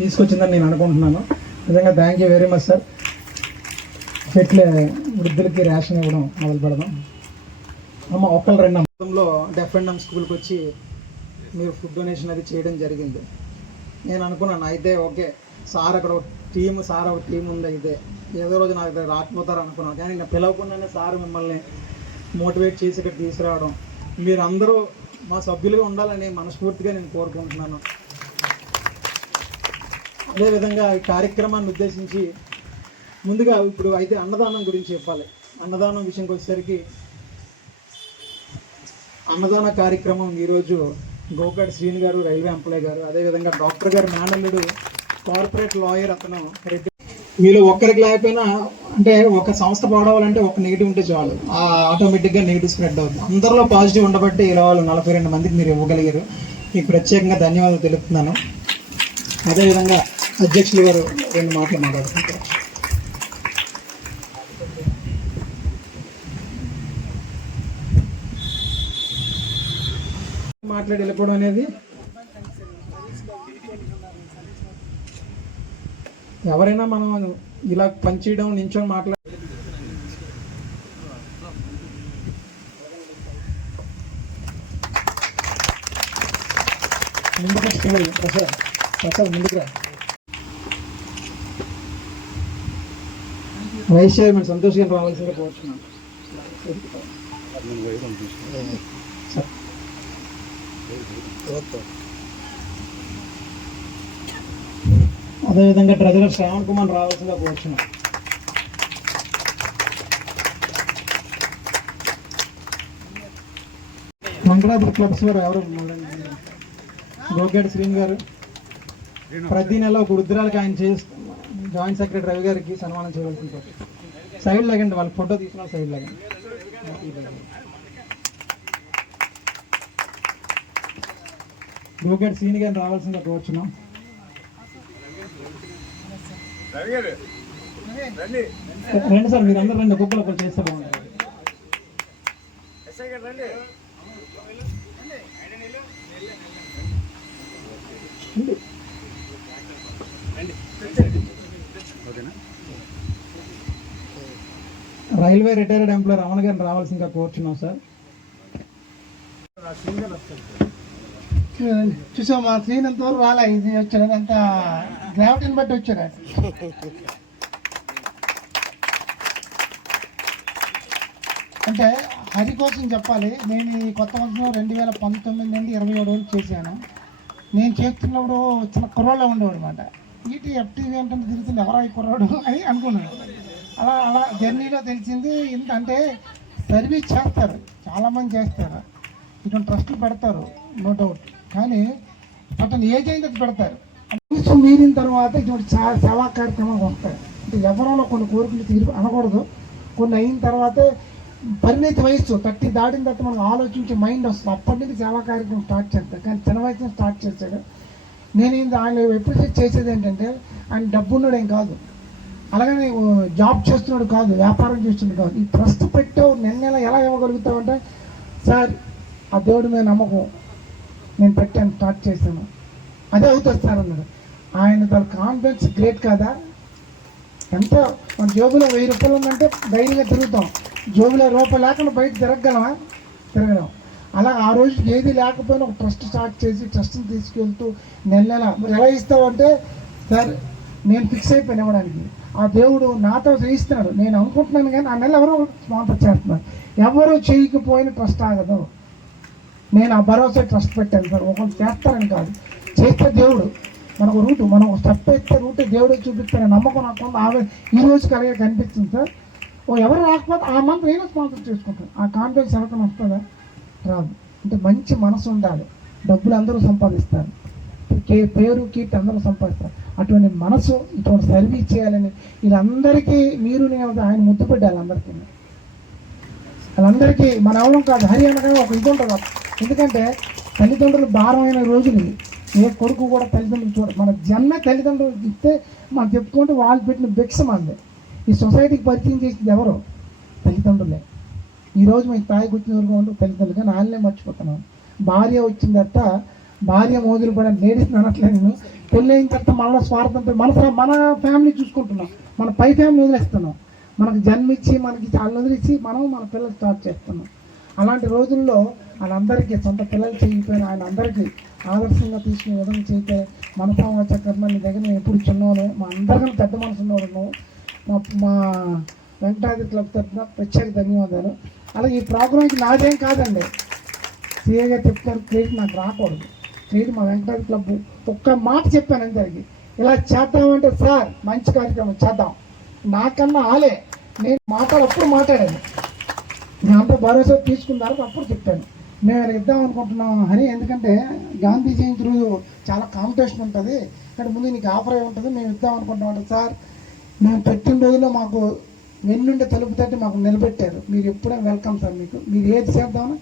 తీసుకొచ్చిందని నేను అనుకుంటున్నాను. నిజంగా thank you very much sir. చెట్ల వృద్ధులకి రేషన్ ఇవ్వడం మొదలు పెడదాం. అమ్మ ఒకళ్ళు రెండు మొత్తంలో డెఫ్ అండ్ డమ్ స్కూల్కి వచ్చి మీరు ఫుడ్ డొనేషన్ అది చేయడం జరిగింది. నేను అనుకున్నాను అయితే ఓకే సార్ అక్కడ ఒక టీం ఉంది, అయితే ఏదో రోజు నాకు దగ్గర రాకపోతారు అనుకున్నాను. కానీ నేను పిలవకుండానే సార్ మిమ్మల్ని మోటివేట్ చేసి ఇక్కడ తీసుకురావడం, మీరు అందరూ మా సభ్యులుగా ఉండాలని మనస్ఫూర్తిగా నేను కోరుకుంటున్నాను. అదేవిధంగా ఈ కార్యక్రమాన్ని ఉద్దేశించి ముందుగా ఇప్పుడు అయితే అన్నదానం గురించి చెప్పాలి. అన్నదానం విషయంకి వచ్చేసరికి అన్నదాన కార్యక్రమం ఈరోజు గోకాడి శ్రీని గారు రైల్వే ఎంప్లాయ్ గారు, అదేవిధంగా డాక్టర్ గారు మేనల్లుడు కార్పొరేట్ లాయర్ అతను రెడ్డి, వీళ్ళు ఒక్కరికి లేకపోయినా అంటే ఒక సంస్థ పాడవాలంటే ఒక నెగిటివ్ ఉంటే చాలు, ఆటోమేటిక్గా నెగిటివ్ స్ప్రెడ్ అవుతుంది. అందరిలో పాజిటివ్ ఉండబట్టి ఇలా వాళ్ళు 42 మందికి మీరు ఇవ్వగలిగారు. మీకు ప్రత్యేకంగా ధన్యవాదాలు తెలుపుతున్నాను. అదేవిధంగా అధ్యక్షులు గారు 2 మాటలు మాట్లాడుతుంటారు. మాట్లాడి వెళ్ళిపోవడం అనేది ఎవరైనా మనం ఇలా పనిచేయడం నించొని మాట్లాడ ముందుకు వైస్ చైర్మన్ సంతోష్ గారు రావాల్సిందిగా కోరుతున్నాను. అదేవిధంగా ట్రెజరర్ శ్రావణ్ కుమార్ రావాల్సిందిగా కోరుతున్నాను. మంగళాపురం క్లబ్స్ వారు ఎవరు? గోగేటి శ్రీని గారు ప్రతి నెల ఒక వృద్ధురాలకి ఆయన జాయింట్ సెక్రటరీ రవి గారికి సన్మానం చేయవలసింది. సైడ్ లాగండి, వాళ్ళ ఫోటో తీసుకున్న సైడ్ లాగండి. గోగేటి శ్రీని గారిని రావాల్సిందిగా కోరుచున్నాం. రండి సార్, మీరు అందరూ రండి, ఒక్కొక్కరు ఒకరు చేస్తే బాగుంటుంది. రైల్వే రిటైర్డ్ ఎంప్లాయీ రమణ గారిని రావాల్సిందిగా కోరుచున్నాం సార్. చూసా మా శ్రీని ఎంతవరకు రాలే, ఇది వచ్చాడు అంత గ్రావిటీని బట్టి వచ్చాడు. అంటే హరి కోసం చెప్పాలి. నేను ఈ కొత్త సంవత్సరం 2019 నుండి 27 వరకు చేశాను. నేను చేస్తున్నప్పుడు చిన్న కుర్రాళ్ళ ఉండేవాడు అనమాట. FTV అంటే తిరుగుతుంది, ఎవరో ఈ కుర్రాడు అని అనుకున్నాను. అలా జర్నీలో తెలిసింది. ఎందుకంటే సర్వీస్ చేస్తారు, చాలామంది చేస్తారు, ఇటువంటి ట్రస్టులు పెడతారు, నో డౌట్. కానీ అతను ఏజ్ అయింది అది పెడతారు. కనీసం మీరిన తర్వాత ఇటువంటి సేవా కార్యక్రమాలు ఉంటాయి. అంటే ఎవరిలో కొన్ని కోరికలు అనకూడదు. కొన్ని అయిన తర్వాతే పరిణితి వయస్సు 30 దాటిన తర్వాత మనం ఆలోచించే మైండ్ వస్తుంది. అప్పటి నుంచి సేవా కార్యక్రమం స్టార్ట్ చేస్తాడు. కానీ చిన్న వయసులో స్టార్ట్ చేశాడు. నేను ఆయన ఎప్రిషియేట్ చేసేది ఏంటంటే ఆయన డబ్బున్నాడు ఏం కాదు, అలాగని జాబ్ చేస్తున్నాడు కాదు, వ్యాపారం చేస్తున్నాడు కాదు. ఈ ట్రస్ట్ పెట్టావు నెల ఎలా ఇవ్వగలుగుతావు అంటే, సార్ ఆ దేవుడి మీద నమ్మకం, నేను పెట్టాను, స్టార్ట్ చేశాను, అదే అవుతుంది సార్ అన్నాడు. ఆయన తన కాన్ఫిడెన్స్ గ్రేట్ కదా. ఎంతో మన జోబులో 1000 రూపాయలు ఉందంటే ధైర్యంగా తిరుగుతాం. జోబులో రూపాయలు లేకుండా బయట తిరగడం. అలా ఆ రోజు ఏది లేకపోయినా ఒక ట్రస్ట్ స్టార్ట్ చేసి ట్రస్ట్ని తీసుకెళ్తూ నెల మరి ఎలా ఇస్తావంటే, సార్ నేను ఫిక్స్ అయిపోయాను ఇవ్వడానికి. ఆ దేవుడు నాతో చేయిస్తున్నాడు. నేను అనుకుంటున్నాను కానీ ఆ నెల ఎవరో స్పాన్సర్ చేస్తున్నారు. ఎవరు చేయకపోయినా ట్రస్ట్ ఆగదు. నేను ఆ భరోసా ట్రస్ట్ పెట్టాను సార్. ఒకరు చేస్తారని కాదు, చేస్తే దేవుడు మనకు రూటు, మనం స్టెప్ ఎత్తే రూటే దేవుడే చూపిస్తారని నమ్మకం నాకు ఈ రోజు కలిగే కనిపిస్తుంది సార్. ఎవరు రాకపోతే ఆ మంత్ నేను స్పాన్సర్ చేసుకుంటాను. ఆ కాన్ఫిడెన్స్ ఎవరికైనా వస్తుందా? రాదు. అంటే మంచి మనసు ఉండాలి. డబ్బులు అందరూ సంపాదిస్తారు, పేరు కీర్తి అందరూ సంపాదిస్తారు. అటువంటి మనసు, ఇటువంటి సర్వీస్ చేయాలని వీళ్ళందరికీ మీరు నేను ఆయన ముద్దు పెట్టాలి. వాళ్ళందరికీ మన అవడం కాదు, హరి అనగానే ఒక ఇది ఉంటుంది. ఎందుకంటే తల్లిదండ్రులు భారమైన రోజులు, ఏ కొడుకు కూడా తల్లిదండ్రులు మన జన్మ తల్లిదండ్రులు ఇస్తే మనం చెప్పుకుంటే వాళ్ళు పెట్టిన భిక్ష మంది. ఈ సొసైటీకి పరిచయం చేసింది ఎవరు? తల్లిదండ్రులే. ఈరోజు మీకు తాయి కూర్చున్న వరకు ఉంటూ తల్లిదండ్రులు, కానీ వాళ్ళనే మర్చిపోతున్నాం. భార్య వచ్చిన తర్వాత భార్య మోదులు పడే లేడీస్ అనట్లేదు నేను, పెళ్ళి అయిన తర్వాత మన స్వార్థంతో మన ఫ్యామిలీ చూసుకుంటున్నాం, మన పై ఫ్యామిలీ వదిలేస్తున్నాం. మనకు జన్మిచ్చి మనకి చాలా వదిలిచ్చి మనం మన పిల్లలు స్టార్ట్ చేస్తున్నాం. అలాంటి రోజుల్లో వాళ్ళందరికీ సొంత పిల్లలు చేయకపోయిన ఆయన అందరికీ ఆదర్శంగా తీసుకునే విధంగా చేస్తే మనసామ చక్రమ నీ దగ్గర నేను ఎప్పుడు చిన్నవాను, మా అందరికన్నా పెద్ద మనసు ఉన్నవాడు. మా వెంకటాద్రి క్లబ్ తరఫున ప్రత్యేక ధన్యవాదాలు. అలాగే ఈ ప్రోగ్రాంకి నాదేం కాదండి, సీఏగా చెప్తారు, క్రెడిట్ నాకు రాకూడదు. క్రెడిట్ మా వెంకటాద్రి క్లబ్. ఒక్క మాట చెప్పాను అందరికి, ఇలా చేద్దామంటే సార్ మంచి కార్యక్రమం చేద్దాం, నాకన్నా ఆలే నేను అప్పుడు మాట్లాడాను. నేను అంత భరోసా తీసుకున్నారు అప్పుడు చెప్పాను మేము ఇలా ఇద్దాం అనుకుంటున్నాం అని. ఎందుకంటే గాంధీ జయంతి రోజు చాలా కాంపిటీషన్ ఉంటుంది, కానీ ముందు నీకు ఆఫర్ అయి ఉంటుంది, మేము ఇద్దాం అనుకుంటున్నాం అంటే సార్ మేము పెట్టిన రోజుల్లో మాకు వెన్నుండి తలుపు తట్టి మాకు నిలబెట్టారు, మీరు ఎప్పుడైనా వెల్కమ్ సార్, మీకు మీరు ఏది చేద్దామని